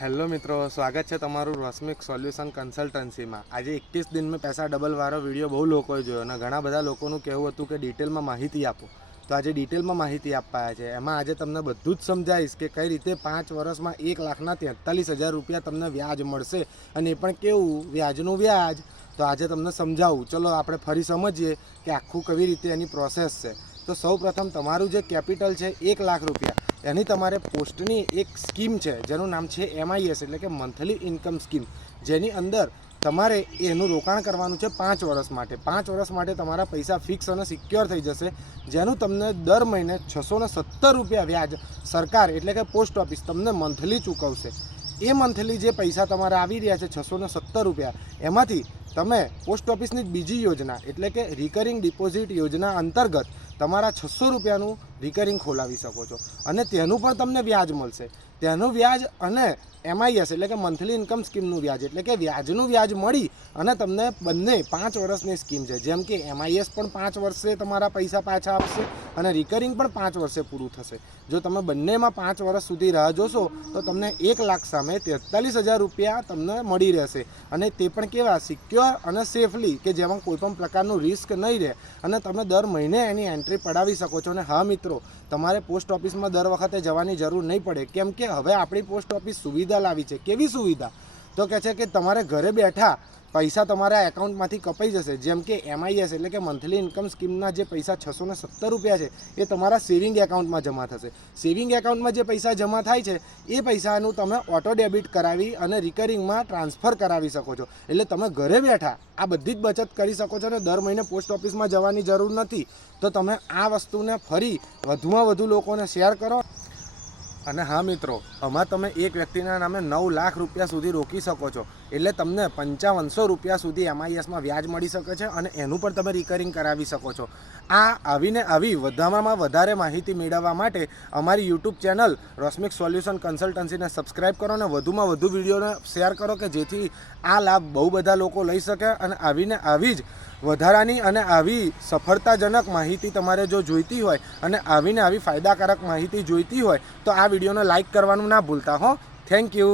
Hello मित्रों, स्वागत है तमारू रॉस्मिक सोल्यूशन कन्सल्टन्सी में। आज 21 दिन में पैसा डबल वारो विडियो बहु लोगोए जोयो ने घणा बधा लोकोनुं कहेवुं हतुं के डिटेल में माहिती आपो। तो आज डिटेल में माहिती आपवा आव्या छे। एमां आज तमने बधुं ज समजावीश के कई रीते 5 वर्ष में 1,43,000 रुपया तमने व्याज मळशे अने ए पण केवुं व्याजनुं व्याज। तो आज तमने समजावुं। चलो आपणे फरी समजीए कि आखुं केवी रीते एनी प्रोसेस छे। तो सौ प्रथम तमारुं जे केपिटल है 1 लाख रुपया एनी तमारे पोस्टनी एक स्कीम है जेनु नाम है MIS एटले के मंथली इनकम स्कीम, जेनी अंदर तमारे एनु रोकाण करवानुं छे 5 वर्ष माटे। 5 वर्ष माटे तमारा पैसा फिक्स और सिक्योर थई जशे, जेनु तमने दर महीने 670 रुपया व्याज सरकार एटले के पोस्ट ऑफिस तमने मंथली चूकवशे। ए मंथली जे पैसा तमारा आवी रह्या छे 670 रुपया, एमांथी तमे पोस्ट ऑफिसनी बीजी योजना एटले के रिकरिंग डिपोजिट योजना अंतर्गत तमारा 600 रुपयाનું रिकरिंग खोलावी सको छो अने तेनुं पण तमने व्याज मळशे। तेनुं व्याज अने MIS एटले के मंथली इनकम स्कीमनुं व्याज एटले के व्याजनुं व्याज मळी अने तमने बंने 5 वर्षनी स्कीम छे। जेम के MIS पण 5 वर्षे तमारा पैसा पाछा आपशे अने रिकरिंग पण 5 वर्षे पूरुं थशे। जो तमे बंनेमां 5 वर्ष सुधी राह जोशो तो तमने 1 लाख सामे 43,000 रुपया तमने मळी रहेशे अने ते पण केवा सिक्योर अने सेफली के जेमां कोईपण प्रकारनुं रिस्क नहीं रहे अने तमे दर महीने एनी एंट्री पढ़ावी सको छो। अने हाँ मित्रों, तमारे पोस्ट ऑफिस में दर वखते जवानी जरूर नहीं पड़े, केम के हवे आपणी पोस्ट ऑफिस सुविधा लावी छे। केवी सुविधा? तो कहे छे के तमारे घरे बैठा पैसा तमारा एकाउंट में कपाई जशे। जेम के MIS एटले के मंथली इनकम स्कीमना जे पैसा 670 रुपया है ये तमारा सेविंग एकाउंट में जमा थशे। सेविंग एकाउंट में जे पैसा जमा थाय छे ए पैसानुं तमे ऑटो डेबिट करावी अने रिकरिंग में ट्रांसफर करावी सको छो। एटले तमे घरे बैठा आ बधी ज बचत करी सको छो अने दर महीने पोस्ट ऑफिस में जवानी जरूर नहीं। तो तमे आ वस्तुने फरी वधुमां वधु लोकोने शेर करो। अने हाँ मित्रों, आमां तमे एक व्यक्तिना नामे 9 लाख रुपया सुधी रोकी सको छो। एटले तमने 5500 रुपया सुधी MIS में व्याज मळी शके छे अने एनुं पण तमे रिकरिंग करावी सको छो। आ आवीने आवी वधारामां वधारे माहिती मेळववा माटे अमारी यूट्यूब चेनल रॉस्मिक सोल्यूशन कन्सल्टन्सी ने सब्सक्राइब करो अने वधुमां वधु विडियोने शेर करो के जेथी आ लाभ बहु बधा लोको लई शके। अने आवीने आवी ज વધારાની અને આવી સફળતાજનક માહિતી તમારે જો જોઈતી હોય અને આવીને આવી ફાયદાકારક માહિતી જોઈતી હોય તો આ વિડીયોને લાઈક કરવાનું ના ભૂલતા હો। Thank you.